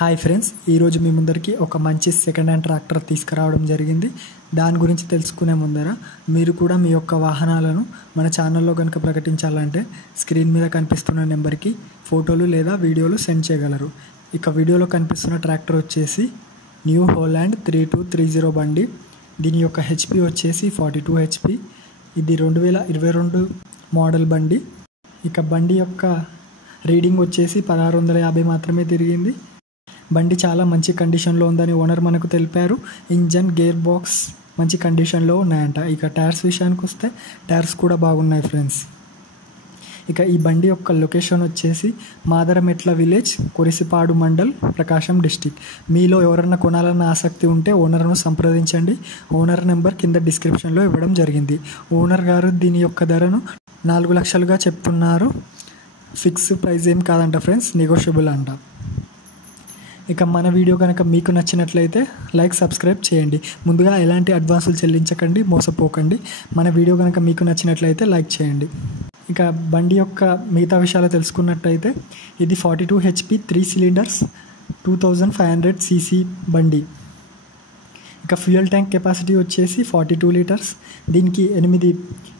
Hi friends, ఈరోజు మీ ముందరికి ఒక మంచి సెకండ్ హ్యాండ్ ట్రాక్టర్ తీసుకురావడం జరిగింది. దాని గురించి తెలుసుకునే ముందర మీరు కూడా మీ యొక్క వాహనాలను మన ఛానల్లో కనుక ప్రకటించాలంటే స్క్రీన్ మీద కనిపిస్తున్న నెంబర్కి ఫోటోలు లేదా వీడియోలు సెండ్ చేయగలరు. ఇక వీడియోలో కనిపిస్తున్న ట్రాక్టర్ వచ్చేసి న్యూ హోలాండ్ 3230 బండి. దీని యొక్క హెచ్పి వచ్చేసి 42 హెచ్పి. ఇది 2022 మోడల్ బండి. ఇక బండి యొక్క రీడింగ్ వచ్చేసి 1650 మాత్రమే తిరిగింది. బండి చాలా మంచి కండిషన్లో ఉందని ఓనర్ మనకు తెలిపారు. ఇంజన్, గేర్ బాక్స్ మంచి కండిషన్లో ఉన్నాయంట. ఇక టైర్స్ విషయానికి వస్తే టైర్స్ కూడా బాగున్నాయి ఫ్రెండ్స్. ఇక ఈ బండి యొక్క లొకేషన్ వచ్చేసి మాదరమెట్ల విలేజ్, కొరిసిపాడు మండల్, ప్రకాశం డిస్టిక్. మీలో ఎవరన్నా కొనాలన్న ఆసక్తి ఉంటే ఓనర్ను సంప్రదించండి. ఓనర్ నెంబర్ కింద డిస్క్రిప్షన్లో ఇవ్వడం జరిగింది. ఓనర్ గారు దీని యొక్క ధరను 4 లక్షలుగా చెప్తున్నారు. ఫిక్స్ ప్రైస్ ఏం కాదంట ఫ్రెండ్స్, నెగోషియబుల్ అంట. ఇక మన వీడియో కనుక మీకు నచ్చినట్లయితే లైక్, సబ్స్క్రైబ్ చేయండి. ముందుగా ఎలాంటి అడ్వాన్సులు చెల్లించకండి, మోసపోకండి. మన వీడియో కనుక మీకు నచ్చినట్లయితే లైక్ చేయండి. ఇక బండి యొక్క మిగతా విషయాలు తెలుసుకున్నట్టయితే ఇది 42 హెచ్పి 3 సిలిండర్స్ 2500 cc బండి. ఇక ఫ్యూయల్ ట్యాంక్ కెపాసిటీ వచ్చేసి 42 లీటర్స్. దీనికి 8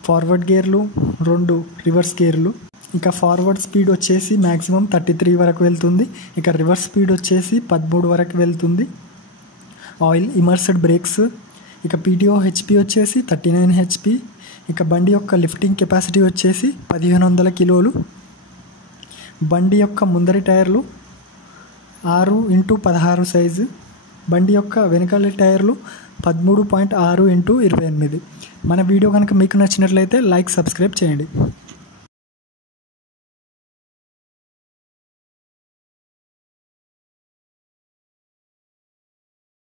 ఫార్వర్డ్ గేర్లు, 2 రివర్స్ గేర్లు. ఇక ఫార్వర్డ్ స్పీడ్ వచ్చేసి మ్యాక్సిమం 33 వరకు వెళ్తుంది. ఇక రివర్స్ స్పీడ్ వచ్చేసి 13 వరకు వెళ్తుంది. Oil immersed brakes. ఇక పీటీఓ హెచ్పి వచ్చేసి 39 హెచ్పి. ఇక బండి యొక్క లిఫ్టింగ్ కెపాసిటీ వచ్చేసి 1500 కిలోలు. బండి యొక్క ముందరి టైర్లు 6x16 సైజు. బండి యొక్క వెనకాల టైర్లు 13.6x28. మన వీడియో కనుక మీకు నచ్చినట్లయితే లైక్, సబ్స్క్రైబ్ చేయండి.